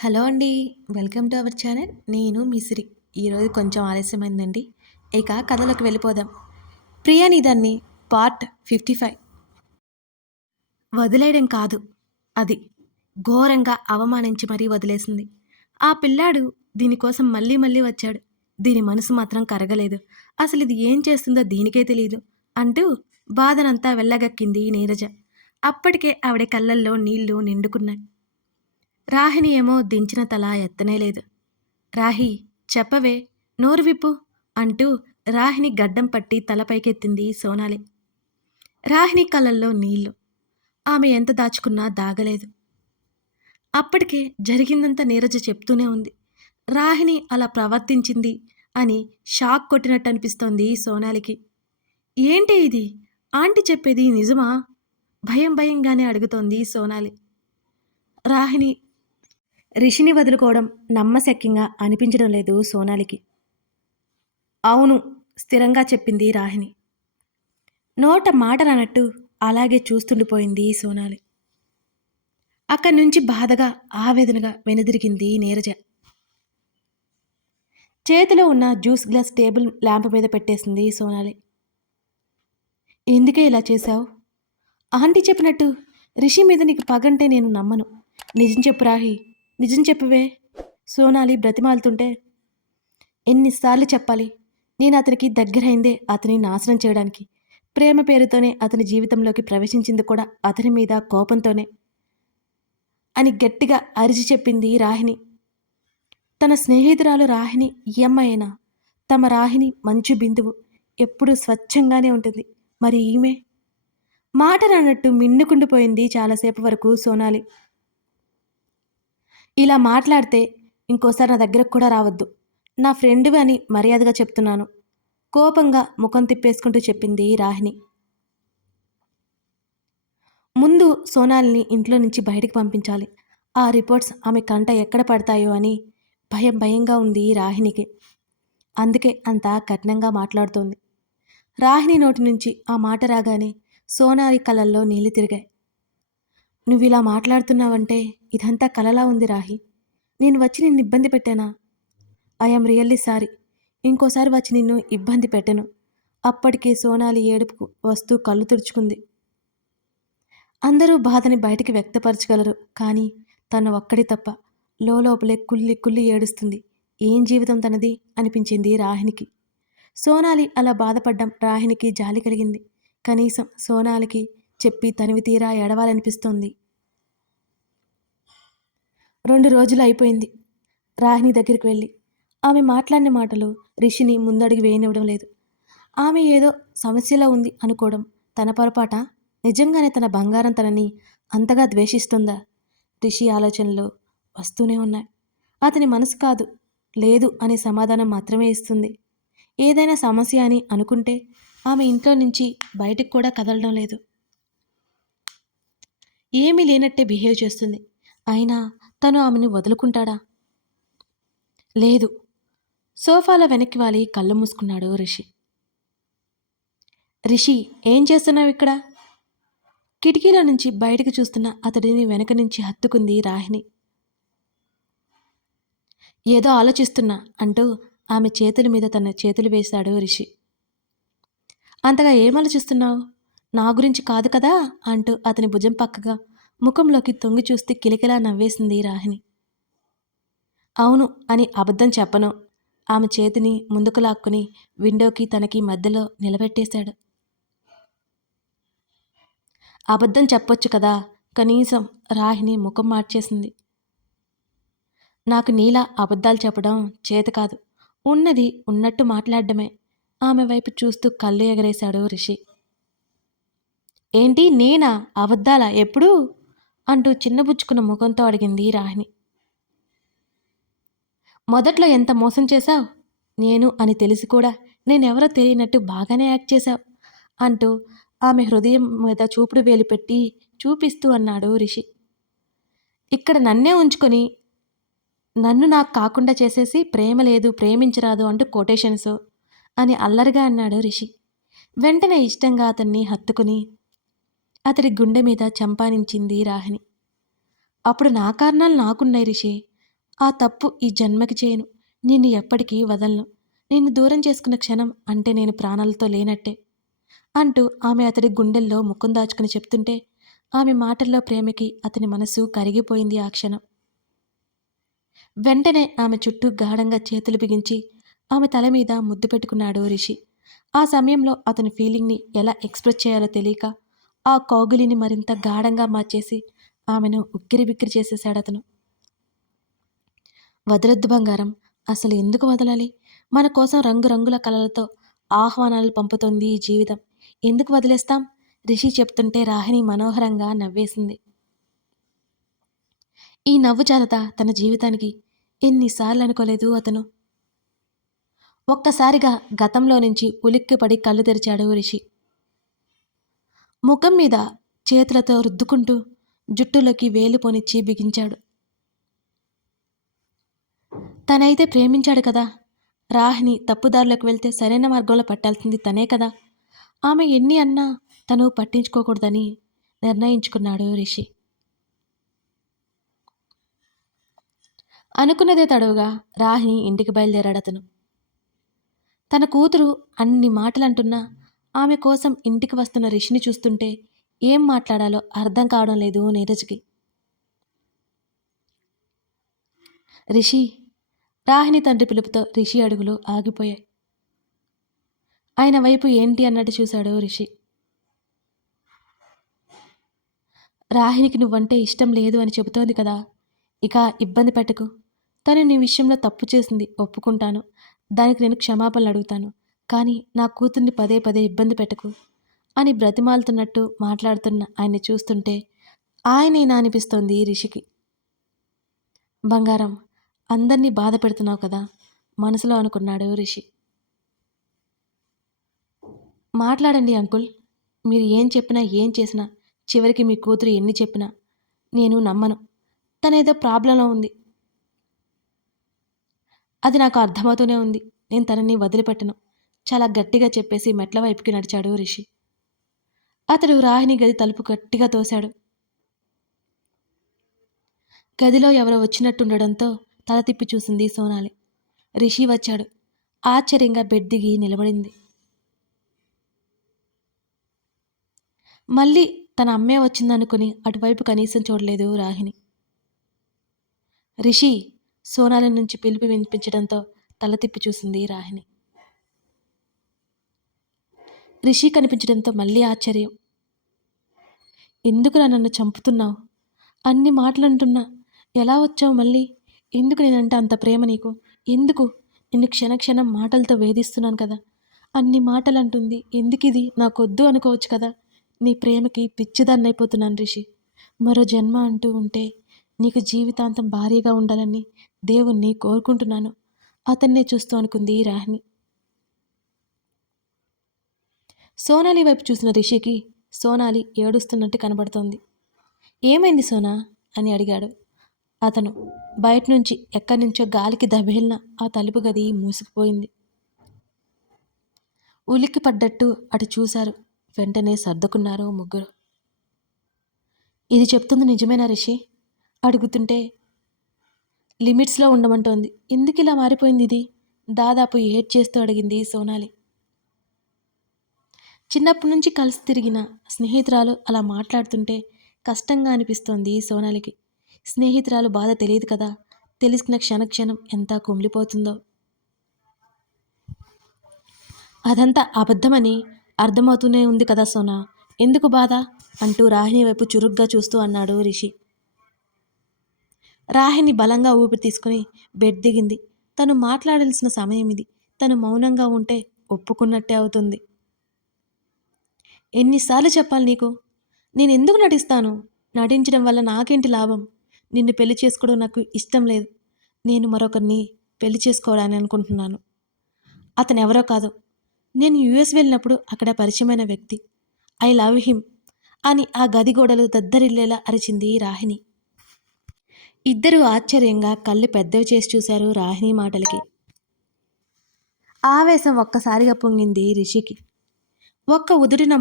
Hello అండి. Welcome to our channel. నేను మీ సిరి. ఈరోజు కొంచెం ఆలస్యమైందండి. ఇక కథలోకి వెళ్ళిపోదాం. ప్రియనిధన్ని పార్ట్ 55. వదిలేయడం కాదు, అది ఘోరంగా అవమానించి మరీ వదిలేసింది. ఆ పిల్లాడు దీనికోసం మళ్ళీ మళ్ళీ వచ్చాడు. దీని మనసు మాత్రం కరగలేదు. అసలు ఇది ఏం చేస్తుందో దీనికే తెలీదు అంటూ బాధనంతా వెళ్ళగక్కింది నీరజ. అప్పటికే ఆవిడ కళ్ళల్లో నీళ్లు నిండుకున్నాయి. రాహిణి ఏమో దించిన తల ఎత్తనేలేదు. రాహి, చెప్పవే, నోరు విప్పు అంటూ రాహిణి గడ్డం పట్టి తల పైకెత్తింది సోనాలి. రాహిణి కళ్ళల్లో నీళ్లు. ఆమె ఎంత దాచుకున్నా దాగలేదు. అప్పటికే జరిగిందంతా నీరజ చెప్తూనే ఉంది. రాహిణి అలా ప్రవర్తించింది అని షాక్ కొట్టినట్టు అనిపిస్తోంది సోనాలికి. ఏంటి ఇది? ఆంటీ చెప్పేది నిజమా? భయం భయంగానే అడుగుతోంది సోనాలి. రాహిణి రిషిని వదులుకోవడం నమ్మశక్యంగా అనిపించడం లేదు సోనాలికి. అవును, స్థిరంగా చెప్పింది రాహిణి. నోట మాట రానట్టు అలాగే చూస్తుండిపోయింది సోనాలి. అక్కడి నుంచి బాధగా ఆవేదనగా వెనుదిరిగింది నీరజ. చేతిలో ఉన్న జ్యూస్ గ్లాస్ టేబుల్ ల్యాంప్ మీద పెట్టేసింది సోనాలి. ఎందుకే ఇలా చేశావు? ఆంటీ చెప్పినట్టు రిషి మీద నీకు పగంటే నేను నమ్మను. నిజం చెప్పు రాహి, నిజం చెప్పువే. సోనాలి బ్రతిమాలుతుంటే ఎన్నిసార్లు చెప్పాలి? నేను అతనికి దగ్గరైందే అతని నాశనం చేయడానికి. ప్రేమ పేరుతోనే అతని జీవితంలోకి ప్రవేశించింది కూడా అతని మీద కోపంతోనే అని గట్టిగా అరిచి చెప్పింది రాహిణి. తన స్నేహితురాలు రాహిణి ఈ అమ్మాయినా? తమ రాహిణి మంచు బిందువు, ఎప్పుడూ స్వచ్ఛంగానే ఉంటుంది. మరి ఈమె? మాట రానట్టు మిన్నుకుండిపోయింది చాలాసేపు వరకు సోనాలి. ఇలా మాట్లాడితే ఇంకోసారి నా దగ్గరకు కూడా రావద్దు. నా ఫ్రెండ్వి అని మర్యాదగా చెప్తున్నాను. కోపంగా ముఖం తిప్పేసుకుంటూ చెప్పింది రాహిణి. ముందు సోనాలిని ఇంట్లో నుంచి బయటికి పంపించాలి. ఆ రిపోర్ట్స్ ఆమె కంట ఎక్కడ పడతాయో అని భయం భయంగా ఉంది రాహిణికి. అందుకే అంత కఠినంగా మాట్లాడుతోంది. రాహిణి నోటి నుంచి ఆ మాట రాగానే సోనాలి కళ్ళల్లో నీళ్లు తిరిగాయి. నువ్విలా మాట్లాడుతున్నావంటే ఇదంతా కలలా ఉంది రాహి. నేను వచ్చి నిన్ను ఇబ్బంది పెట్టానా? I'm really sorry. ఇంకోసారి వచ్చి నిన్ను ఇబ్బంది పెట్టను. అప్పటికే సోనాలి ఏడుపుకు వస్తూ కళ్ళు తుడుచుకుంది. అందరూ బాధని బయటికి వ్యక్తపరచగలరు, కానీ తన ఒక్కడి తప్ప లోపలే కుల్లి కుల్లి ఏడుస్తుంది. ఏం జీవితం తనది అనిపించింది రాహిణికి. సోనాలి అలా బాధపడ్డం రాహిణికి జాలి కలిగింది. కనీసం సోనాలికి చెప్పి తనివి తీరా ఏడవాలనిపిస్తోంది. 2 రోజులు అయిపోయింది రాహిణి దగ్గరికి వెళ్ళి. ఆమె మాట్లాడిన మాటలు రిషిని ముందడుగు వేయనివ్వడం లేదు. ఆమె ఏదో సమస్యలో ఉంది అనుకోవడం తన పొరపాట? నిజంగానే తన బంగారం తనని అంతగా ద్వేషిస్తుందా? రిషి ఆలోచనలు వస్తూనే ఉన్నాయి. అతని మనసు కాదు, లేదు అనే సమాధానం మాత్రమే ఇస్తుంది. ఏదైనా సమస్య అని అనుకుంటే ఆమె ఇంట్లో నుంచి బయటికి కూడా కదలడం లేదు. ఏమీ లేనట్టే బిహేవ్ చేస్తుంది. అయినా తను ఆమెను వదులుకుంటాడా? లేదు. సోఫాలో వెనక్కి వాలి కళ్ళు మూసుకున్నాడు రిషి. రిషి, ఏం చేస్తున్నావు ఇక్కడ? కిటికీలో నుంచి బయటకు చూస్తున్న అతడిని వెనక నుంచి హత్తుకుంది రాహిణి. ఏదో ఆలోచిస్తున్నా అంటూ ఆమె చేతుల మీద తన చేతులు వేశాడు రిషి. అంతగా ఏం ఆలోచిస్తున్నావు? నా గురించి కాదు కదా అంటూ అతని భుజం పక్కగా ముఖంలోకి తొంగి చూస్తే కిలకిలా నవ్వేసింది రాహిణి. అవును అని అబద్ధం చెప్పను. ఆమె చేతిని ముందుకు లాక్కుని విండోకి తనకి మధ్యలో నిలబెట్టేశాడు. అబద్ధం చెప్పొచ్చు కదా. కనీసం రాహిణి ముఖం మార్చేసింది. నాకు నీలా అబద్ధాలు చెప్పడం చేత కాదు. ఉన్నది ఉన్నట్టు మాట్లాడడమే. ఆమె వైపు చూస్తూ కళ్ళు ఎగరేశాడు రిషి. ఏంటి నేనా? అబద్ధాలా? ఎప్పుడూ అంటూ చిన్నబుచ్చుకున్న ముఖంతో అడిగింది రాహిణి. మొదట్లో ఎంత మోసం చేశావు? నేను అని తెలిసి కూడా నేనెవరో తెలియనట్టు బాగానే యాక్ట్ చేశావు అంటూ ఆమె హృదయం మీద చూపుడు వేలు పెట్టి చూపిస్తూ అన్నాడు రిషి. ఇక్కడ నన్నే ఉంచుకొని నన్ను నాకు కాకుండా చేసేసి ప్రేమ లేదు, ప్రేమించరాదు అంటూ కొటేషన్స్ అని అల్లరిగా అన్నాడు రిషి. వెంటనే ఇష్టంగా అతన్ని హత్తుకుని అతడి గుండె మీద చంపానించింది రాహిణి. అప్పుడు నా కారణాలు నాకున్నాయి రిషి. ఆ తప్పు ఈ జన్మకి చేయను. నిన్ను ఎప్పటికీ వదలను. నిన్ను దూరం చేసుకున్న క్షణం అంటే నేను ప్రాణాలతో లేనట్టే అంటూ ఆమె అతడి గుండెల్లో ముఖం దాచుకుని చెప్తుంటే ఆమె మాటల్లో ప్రేమకి అతని మనసు కరిగిపోయింది ఆ క్షణం. వెంటనే ఆమె చుట్టూ గాఢంగా చేతులు బిగించి ఆమె తల మీద ముద్దు పెట్టుకున్నాడు రిషి. ఆ సమయంలో అతని ఫీలింగ్ని ఎలా ఎక్స్‌ప్రెస్ చేయాలో తెలియక ఆ కౌగిలిని మరింత గాఢంగా మార్చేసి ఆమెను ఉక్కిరిబిక్కిరి చేసేశాడతను. వదలొద్దు బంగారం. అసలు ఎందుకు వదలాలి? మన కోసం రంగురంగుల కలలతో ఆహ్వానాలు పంపుతోంది ఈ జీవితం. ఎందుకు వదిలేస్తాం? రిషి చెప్తుంటే రాహిణి మనోహరంగా నవ్వేసింది. ఈ నవ్వు చాలదా తన జీవితానికి? ఎన్నిసార్లు అనుకోలేదు అతను. ఒక్కసారిగా గతంలో నుంచి ఉలిక్కిపడి కళ్ళు తెరిచాడు రిషి. ముఖం మీద చేతులతో రుద్దుకుంటూ జుట్టులోకి వేలు పోనిచ్చి బిగించాడు. తనైతే ప్రేమించాడు కదా! రాహిణి తప్పుదారిలోకి వెళ్తే సరైన మార్గంలో పట్టాల్సింది తనే కదా! ఆమె ఎన్ని అన్నా తను పట్టించుకోకూడదని నిర్ణయించుకున్నాడు రిషి. అనుకున్నదే తడవుగా రాహిణి ఇంటికి బయలుదేరాడతను. తన కూతురు అన్ని మాటలంటున్నా ఆమె కోసం ఇంటికి వస్తున్న రిషిని చూస్తుంటే ఏం మాట్లాడాలో అర్థం కావడం లేదు నీరజ్కి. రిషి! రాహిణి తండ్రి పిలుపుతో రిషి అడుగులు ఆగిపోయాయి. ఆయన వైపు ఏంటి అన్నట్టు చూశాడు రిషి. రాహిణికి నువ్వంటే ఇష్టం లేదు అని చెబుతోంది కదా! ఇక ఇబ్బంది పెట్టకు. తను నీ విషయంలో తప్పు చేసింది ఒప్పుకుంటాను. దానికి నేను క్షమాపణలు అడుగుతాను. కానీ నా కూతుర్ని పదే పదే ఇబ్బంది పెట్టకు అని బ్రతిమాలుతున్నట్టు మాట్లాడుతున్న ఆయన్ని చూస్తుంటే ఆయనేనా అనిపిస్తోంది రిషికి. బంగారం, అందరినీ బాధ పెడుతున్నావు కదా మనసులో అనుకున్నాడు రిషి. మాట్లాడండి అంకుల్. మీరు ఏం చెప్పినా ఏం చేసినా చివరికి మీ కూతురు ఎన్ని చెప్పినా నేను నమ్మను. తనేదో ప్రాబ్లంలో ఉంది. అది నాకు అర్థమవుతూనే ఉంది. నేను తనని వదిలిపెట్టను. చాలా గట్టిగా చెప్పేసి మెట్ల వైపుకి నడిచాడు రిషి. అతడు రాహిణి గది తలుపు గట్టిగా తోశాడు. గదిలో ఎవరో వచ్చినట్టుండడంతో తల తిప్పి చూసింది సోనాలి. రిషి వచ్చాడు. ఆశ్చర్యంగా బెడ్ దిగి నిలబడింది. మళ్ళీ తన అమ్మే వచ్చిందనుకుని అటువైపు కనీసం చూడలేదు రాహిణి. రిషి! సోనాలి నుంచి పిలుపు వినిపించడంతో తల తిప్పి చూసింది రాహిణి. రిషి కనిపించడంతో మళ్ళీ ఆశ్చర్యం. ఎందుకురా నన్ను చంపుతున్నావు? అన్ని మాటలంటున్నా ఎలా వచ్చావు మళ్ళీ? ఎందుకు నేనంటే అంత ప్రేమ నీకు? ఎందుకు? నిన్ను క్షణక్షణం మాటలతో వేధిస్తున్నాను కదా! అన్ని మాటలంటుంది. ఎందుకిది? నాకొద్దు అనుకోవచ్చు కదా! నీ ప్రేమకి పిచ్చిదాన్నైపోతున్నాను రిషి. మరో జన్మ అంటూ ఉంటే నీకు జీవితాంతం భార్యగా ఉండాలని దేవుణ్ణి కోరుకుంటున్నాను. అతన్నే చూస్తూ అనుకుంది రాహిణి. సోనాలి వైపు చూసిన రిషికి సోనాలి ఏడుస్తున్నట్టు కనబడుతోంది. ఏమైంది సోనా అని అడిగాడు. అతను బయట నుంచి ఎక్కడి నుంచో గాలికి దబేలిన ఆ తలుపు గది మూసుకుపోయింది. ఉలిక్కి పడ్డట్టు అటు చూశారు. వెంటనే సర్దుకున్నారు ముగ్గురు. ఇది చెప్తుంది నిజమేనా రిషి? అడుగుతుంటే లిమిట్స్లో ఉండమంటోంది. ఎందుకు ఇలా మారిపోయింది ఇది? దాదాపు ఏడ్చేస్తూ అడిగింది సోనాలి. చిన్నప్పటి నుంచి కలిసి తిరిగిన స్నేహితురాలు అలా మాట్లాడుతుంటే కష్టంగా అనిపిస్తోంది సోనాలికి. స్నేహితురాలు బాధ తెలియదు కదా, తెలిసిన క్షణక్షణం ఎంత కుమిలిపోతుందో. అదంతా అబద్ధమని అర్థమవుతూనే ఉంది కదా సోనా, ఎందుకు బాధ అంటూ రాహిణి వైపు చురుగ్గా చూస్తూ అన్నాడు రిషి. రాహిణి బలంగా ఊపిరి తీసుకుని బెడ్ దిగింది. తను మాట్లాడాల్సిన సమయం ఇది. తను మౌనంగా ఉంటే ఒప్పుకున్నట్టే అవుతుంది. ఎన్నిసార్లు చెప్పాలి నీకు? నేను ఎందుకు నటిస్తాను? నటించడం వల్ల నాకేంటి లాభం? నిన్ను పెళ్లి చేసుకోవడం నాకు ఇష్టం లేదు. నేను మరొకరిని పెళ్లి చేసుకోవాలని అనుకుంటున్నాను. అతను ఎవరో కాదు, నేను యుఎస్ వెళ్ళినప్పుడు అక్కడ పరిచయమైన వ్యక్తి. ఐ లవ్ హిమ్ అని ఆ గది గోడలు దద్దరిల్లేలా అరిచింది రాహిణి. ఇద్దరూ ఆశ్చర్యంగా కళ్ళు పెద్దవి చేసి చూశారు రాహిణి మాటలకి. ఆవేశం ఒక్కసారిగా పొంగింది రిషికి. ఒక్క ఉదుటిన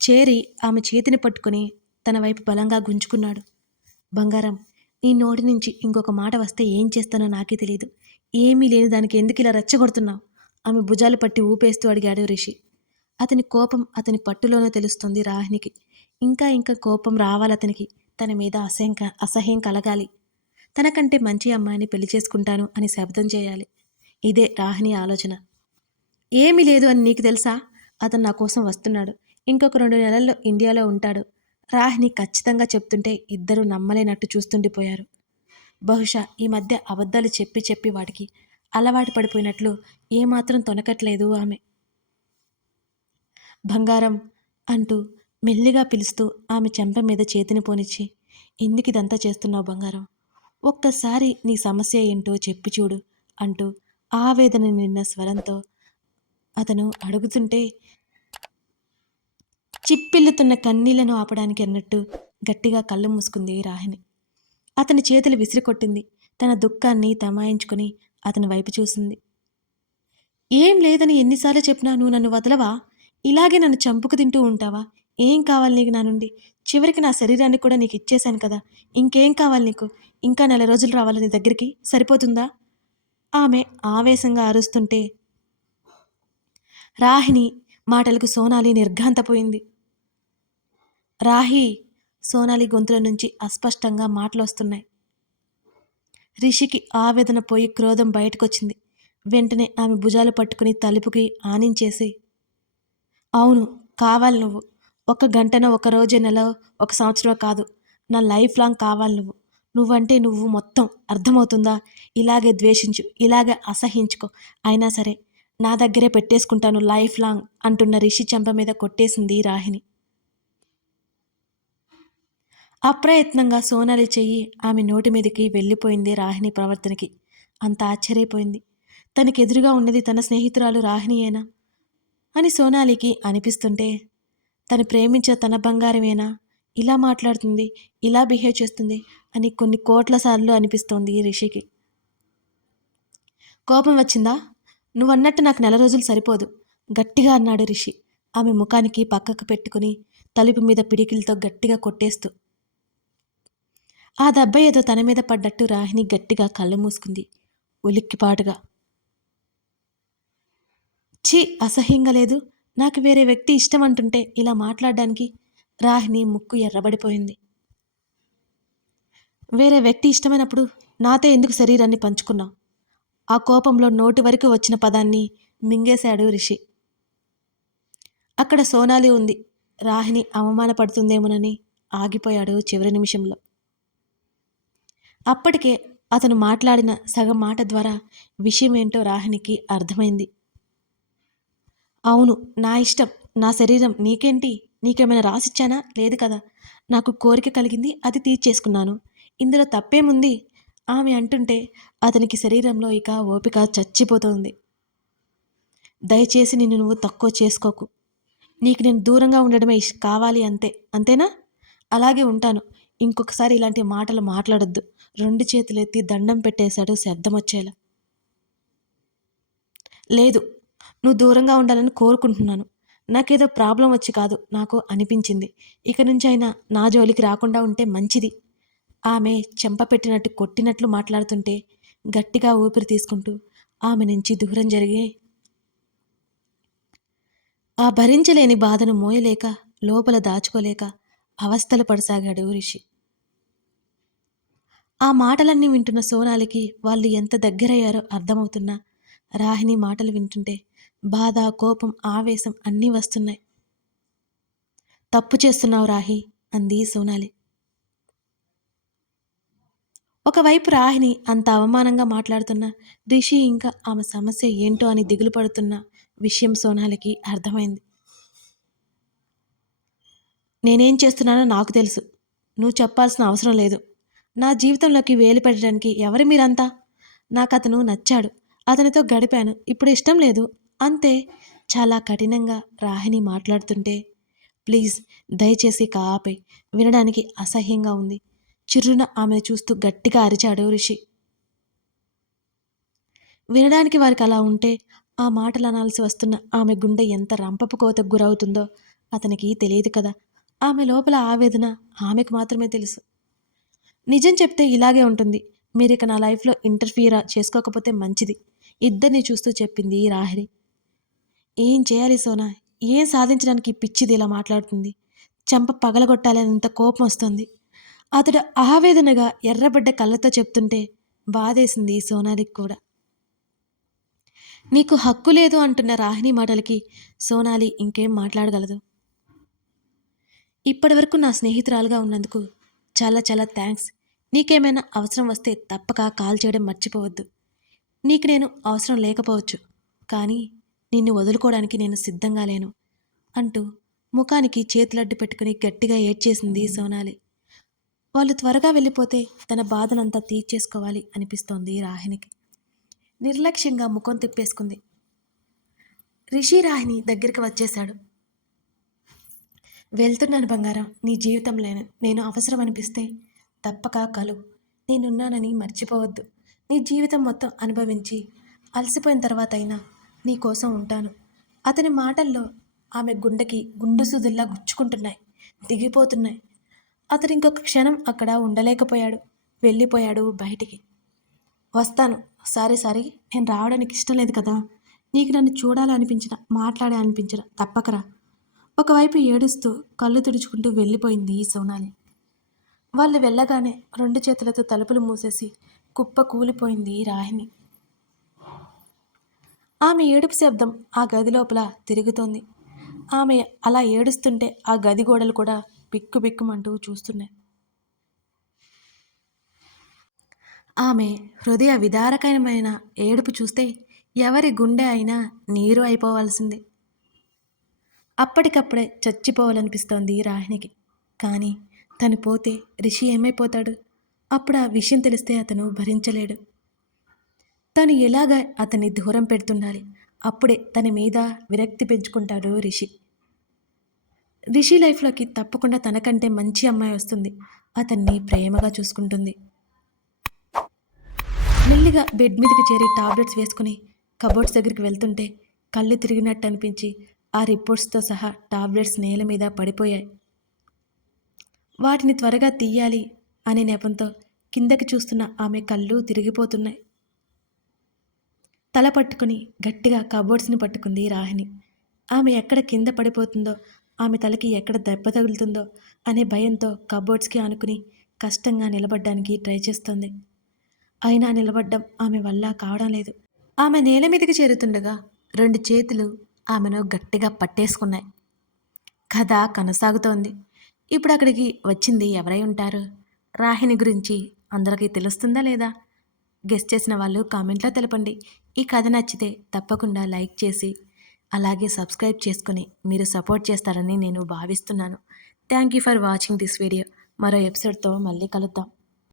చేరి ఆమె చేతిని పట్టుకుని తన వైపు బలంగా గుంజుకున్నాడు. బంగారం, ఈ నోటి నుంచి ఇంకొక మాట వస్తే ఏం చేస్తానో నాకే తెలియదు. ఏమీ లేని దానికి ఎందుకిలా రెచ్చగొడుతున్నావు? ఆమె భుజాలు పట్టి ఊపేస్తూ అడిగాడు రిషి. అతని కోపం అతని పట్టులోనే తెలుస్తుంది రాహినికి. ఇంకా ఇంకా కోపం రావాలతనికి. తన మీద అసహ్యం కలగాలి. తనకంటే మంచి అమ్మాయిని పెళ్లి చేసుకుంటాను అని శపథం చేయాలి. ఇదే రాహిని ఆలోచన. ఏమీ లేదు అని నీకు తెలుసా? అతను నా కోసం వస్తున్నాడు. ఇంకొక 2 నెలల్లో ఇండియాలో ఉంటాడు. రాహిని ఖచ్చితంగా చెప్తుంటే ఇద్దరూ నమ్మలేనట్టు చూస్తుండిపోయారు. బహుశా ఈ మధ్య అబద్ధాలు చెప్పి చెప్పి వాటికి అలవాటు పడిపోయినట్లు ఏమాత్రం తొనకట్లేదు ఆమె. బంగారం అంటూ మెల్లిగా పిలుస్తూ ఆమె చెంప మీద చేతిని పోనిచ్చి, ఎందుకిదంతా చేస్తున్నావు బంగారం? ఒక్కసారి నీ సమస్య ఏంటో చెప్పి చూడు అంటూ ఆవేదన నిన్న స్వరంతో అతను అడుగుతుంటే చిప్పిల్లుతున్న కన్నీళ్లను ఆపడానికి అన్నట్టు గట్టిగా కళ్ళు మూసుకుంది రాహిని. అతని చేతులు విసిరికొట్టింది. తన దుఃఖాన్ని తమాయించుకుని అతని వైపు చూసింది. ఏం లేదని ఎన్నిసార్లు చెప్పినా నువ్వు నన్ను వదలవా? ఇలాగే నన్ను చంపుకు తింటూ ఉంటావా? ఏం కావాలి నీకు నా నుండి? చివరికి నా శరీరాన్ని కూడా నీకు ఇచ్చేశాను కదా. ఇంకేం కావాలి నీకు? ఇంకా 4 రోజులు రావాలి నీ దగ్గరికి, సరిపోతుందా? ఆమె ఆవేశంగా అరుస్తుంటే రాహిని మాటలకు సోనాలి నిర్ఘాంతపోయింది. రాహి! సోనాలి గొంతుల నుంచి అస్పష్టంగా మాటలొస్తున్నాయి. రిషికి ఆవేదన పోయి క్రోధం బయటకొచ్చింది. వెంటనే ఆమె భుజాలు పట్టుకుని తలుపుకి ఆనించేసి, అవును, కావాలి నువ్వు. 1 గంటనో, 1 రోజో, నెలో, 1 సంవత్సరమో కాదు. నా లైఫ్ లాంగ్ కావాలి నువ్వు. నువ్వంటే నువ్వు మొత్తం. అర్థమవుతుందా? ఇలాగే ద్వేషించు, ఇలాగే అసహించుకో. అయినా సరే నా దగ్గరే పెట్టేసుకుంటాను లైఫ్ లాంగ్ అంటున్న రిషి చెంప మీద కొట్టేసింది రాహిని. అప్రయత్నంగా సోనాలి చెయ్యి ఆమె నోటి మీదకి వెళ్ళిపోయింది రాహిని ప్రవర్తనకి. అంత ఆశ్చర్యపోయింది. తనకెదురుగా ఉన్నది తన స్నేహితురాలు రాహినియేనా అని సోనాలికి అనిపిస్తుంటే, తను ప్రేమించిన తన బంగారమేనా ఇలా మాట్లాడుతుంది, ఇలా బిహేవ్ చేస్తుంది అని కొన్ని కోట్ల సార్లు అనిపిస్తోంది రిషికి. కోపం వచ్చిందా? నువ్వన్నట్టు నాకు 4 రోజులు సరిపోదు గట్టిగా అన్నాడు రిషి ఆమె ముఖానికి పక్కకు పెట్టుకుని తలుపు మీద పిడికిలతో గట్టిగా కొట్టేస్తూ. ఆ దెబ్బ ఏదో తన మీద పడ్డట్టు రాహిని గట్టిగా కళ్ళు మూసుకుంది ఉలిక్కిపాటుగా. ఛీ, అసహ్యంగా లేదు? నాకు వేరే వ్యక్తి ఇష్టం అంటుంటే ఇలా మాట్లాడడానికి? రాహిని ముక్కు ఎర్రబడిపోయింది. వేరే వ్యక్తి ఇష్టమైనప్పుడు నాతో ఎందుకు శరీరాన్ని పంచుకున్నావు? ఆ కోపంలో నోటి వరకు వచ్చిన పదాన్ని మింగేశాడు రిషి. అక్కడ సోనాలి ఉంది. రాహిని అవమానపడుతుందేమోనని ఆగిపోయాడు చివరి నిమిషంలో. అప్పటికే అతను మాట్లాడిన సగం మాట ద్వారా విషయం ఏంటో రాహినికి అర్థమైంది. అవును, నా ఇష్టం, నా శరీరం, నీకేంటి? నీకేమైనా రాసిచ్చానా? లేదు కదా. నాకు కోరిక కలిగింది, అది తీర్చేసుకున్నాను. ఇందులో తప్పేముంది? ఆమె అంటుంటే అతనికి శరీరంలో ఇక ఓపిక చచ్చిపోతుంది. దయచేసి నిన్ను నువ్వు తక్కువ చేసుకోకు. నీకు నేను దూరంగా ఉండడమే కావాలి అంతే, అంతేనా? అలాగే ఉంటాను. ఇంకొకసారి ఇలాంటి మాటలు మాట్లాడొద్దు. 2 చేతులెత్తి దండం పెట్టేశాడు శబ్దం వచ్చేలా. లేదు, నువ్వు దూరంగా ఉండాలని కోరుకుంటున్నాను. నాకేదో ప్రాబ్లం వచ్చి కాదు, నాకు అనిపించింది. ఇక నుంచి అయినా నా జోలికి రాకుండా ఉంటే మంచిది. ఆమె చెంప పెట్టినట్టు కొట్టినట్లు మాట్లాడుతుంటే గట్టిగా ఊపిరి తీసుకుంటూ ఆమె నుంచి దూరం జరిగే ఆ భరించలేని బాధను మోయలేక లోపల దాచుకోలేక అవస్థలు పడసాగాడు రిషి. ఆ మాటలన్నీ వింటున్న సోనాలికి వాళ్ళు ఎంత దగ్గరయ్యారో అర్థమవుతున్నా రాహిని మాటలు వింటుంటే బాధ, కోపం, ఆవేశం అన్నీ వస్తున్నాయి. తప్పు చేస్తున్నావు రాహి అంది సోనాలి. ఒకవైపు రాహిని అంత అవమానంగా మాట్లాడుతున్న రిషి ఇంకా ఆమె సమస్య ఏంటో అని దిగులు పడుతున్న విషయం సోనాలికి అర్థమైంది. నేనేం చేస్తున్నానో నాకు తెలుసు. నువ్వు చెప్పాల్సిన అవసరం లేదు. నా జీవితంలోకి వేలు పెట్టడానికి ఎవరు మీరంతా? నాకు అతను నచ్చాడు, అతనితో గడిపాను, ఇప్పుడు ఇష్టం లేదు అంతే. చాలా కఠినంగా రాహిని మాట్లాడుతుంటే, ప్లీజ్ దయచేసి ఇక ఆపే, వినడానికి అసహ్యంగా ఉంది. చిర్రున ఆమెను చూస్తూ గట్టిగా అరిచాడు రిషి. వినడానికి వారికి అలా ఉంటే ఆ మాటలు అనాల్సి వస్తున్న ఆమె గుండె ఎంత రంపపు కోతకు గురవుతుందో అతనికి తెలియదు కదా. ఆమె లోపల ఆవేదన ఆమెకు మాత్రమే తెలుసు. నిజం చెప్తే ఇలాగే ఉంటుంది. మీరిక నా లైఫ్‌లో ఇంటర్ఫియర్ చేసుకోకపోతే మంచిది. ఇద్దరిని చూస్తూ చెప్పింది రాహిరి. ఏం చేయాలి సోనా? ఏం సాధించడానికి ఈ పిచ్చిది ఇలా మాట్లాడుతుంది? చెంప పగలగొట్టాలన్నంత కోపమొస్తోంది. అతడు ఆవేదనగా ఎర్రబడ్డ కళ్ళతో చెప్తుంటే బాధేసింది సోనాలికి కూడా. నీకు హక్కు లేదు అంటున్న రాహిణి మాటలకి సోనాలి ఇంకేం మాట్లాడగలదు. ఇప్పటివరకు నా స్నేహితురాలుగా ఉన్నందుకు చాలా చాలా థ్యాంక్స్. నీకేమైనా అవసరం వస్తే తప్పక కాల్ చేయడం మర్చిపోవద్దు. నీకు నేను అవసరం లేకపోవచ్చు, కానీ నిన్ను వదులుకోవడానికి నేను సిద్ధంగా లేను అంటూ ముఖానికి చేతులడ్డు పెట్టుకుని గట్టిగా ఏడ్చేసింది సోనాలి. వాళ్ళు త్వరగా వెళ్ళిపోతే తన బాధనంతా తీర్చేసుకోవాలి అనిపిస్తోంది రాహినికి. నిర్లక్ష్యంగా ముఖం తిప్పేసుకుంది. రిషి రాహిని దగ్గరికి వచ్చేశాడు. వెళ్తున్నాను బంగారం. నీ జీవితంలో నేను అవసరం అనిపిస్తే తప్పక కలు. నేనున్నానని మర్చిపోవద్దు. నీ జీవితం మొత్తం అనుభవించి అలసిపోయిన తర్వాత అయినా నీ కోసం ఉంటాను. అతని మాటల్లో ఆమె గుండెకి గుండు సూదుల్లా గుచ్చుకుంటున్నాయి, దిగిపోతున్నాయి. అతడు ఇంకొక క్షణం అక్కడ ఉండలేకపోయాడు. వెళ్ళిపోయాడు బయటికి. వస్తాను. సారీ సారీ, నేను రావడానికి ఇష్టం లేదు కదా. నీకు నన్ను చూడాలనిపించిన, మాట్లాడాలనిపించిన తప్పకరా. ఒకవైపు ఏడుస్తూ కళ్ళు తుడుచుకుంటూ వెళ్ళిపోయింది సోనాలి. వాళ్ళు వెళ్ళగానే రెండు చేతులతో తలుపులు మూసేసి కుప్ప కూలిపోయింది రాహిణి. ఆమె ఏడుపు శబ్దం ఆ గది లోపల తిరుగుతోంది. ఆమె అలా ఏడుస్తుంటే ఆ గది గోడలు కూడా బిక్కుబిక్కుమంటూ చూస్తున్నాయి. ఆమె హృదయ విదారకమైన ఏడుపు చూస్తే ఎవరి గుండె అయినా నీరు అయిపోవాల్సిందే. అప్పటికప్పుడే చచ్చిపోవాలనిపిస్తోంది రాహిణికి. కానీ తను పోతే రిషి ఏమైపోతాడు? అప్పుడు ఆ విషయం తెలిస్తే అతను భరించలేడు. తను ఎలాగ అతన్ని దూరం పెడుతుండాలి. అప్పుడే తన మీద విరక్తి పెంచుకుంటాడు రిషి. రిషి లైఫ్లోకి తప్పకుండా తనకంటే మంచి అమ్మాయి వస్తుంది. అతన్ని ప్రేమగా చూసుకుంటుంది. మెల్లిగా బెడ్ మీదకి చేరి టాబ్లెట్స్ వేసుకుని కబోర్డ్స్ దగ్గరికి వెళ్తుంటే కళ్ళు తిరిగినట్టు అనిపించి ఆ రిపోర్ట్స్తో సహా టాబ్లెట్స్ నేల మీద పడిపోయాయి. వాటిని త్వరగా తీయాలి అనే నెపంతో కిందకి చూస్తున్న ఆమె కళ్ళు తిరిగిపోతున్నాయి. తల పట్టుకుని గట్టిగా కబోర్డ్స్ని పట్టుకుంది రాహిణి. ఆమె ఎక్కడ కింద పడిపోతుందో, ఆమె తలకి ఎక్కడ దెబ్బ తగులుతుందో అనే భయంతో కబోర్డ్స్కి ఆనుకుని కష్టంగా నిలబడ్డానికి ట్రై చేస్తుంది. అయినా నిలబడ్డం ఆమె వల్ల కావడం లేదు. ఆమె నేల మీదకి చేరుతుండగా రెండు చేతులు ఆమెను గట్టిగా పట్టేసుకున్నాయి. కథ కొనసాగుతోంది. ఇప్పుడు అక్కడికి వచ్చింది ఎవరై ఉంటారు? రాహిణి గురించి అందరికీ తెలుస్తుందా లేదా? గెస్ చేసిన వాళ్ళు కామెంట్లో తెలపండి. ఈ కథ నచ్చితే తప్పకుండా లైక్ చేసి అలాగే సబ్స్క్రైబ్ చేసుకొని మీరు సపోర్ట్ చేస్తారని నేను భావిస్తున్నాను. Thank you for watching this video. మరో ఎపిసోడ్తో మళ్ళీ కలుద్దాం.